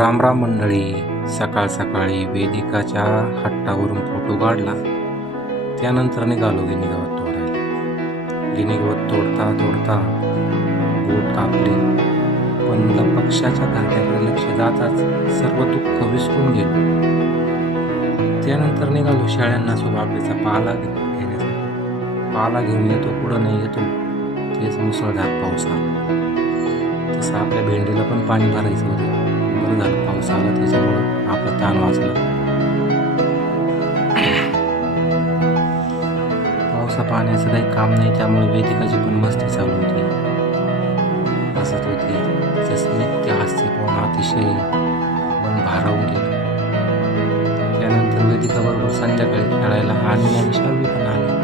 राम राम मंडळी. सकाळ सकाळी वेदिकाच्या हट्टावरून फोटो काढला. त्यानंतर निघालो गिनी गवत तोडायला. गिनी गवत तोडता तोडता बोट कापली, पण पक्षाच्या घरट्याकडे लक्ष जाताच सर्व दुःख विसरून गेलो. त्यानंतर निघालो शेळ्यांना सुबाबरीचा पाला घेण्यासाठी. पाला घेऊन येतो पुढं नाही येतो तेच मुसळधार पाऊस आला. तसं आपल्या भेंडीला पण पाणी भरायचं होतं. बरं झालं पाऊस आला, त्याच्यामुळं आपला ताण वाचला. पावसा पाण्याचं काही काम नाही, त्यामुळे वेदिकाची पण मस्ती चालू होती. हसत होती. जसं ते हास्य पाहून अतिशय मन भारावून गेलं. त्यानंतर वेदिकाबरोबर संध्याकाळी खेळायला आणि शालवी पण आली.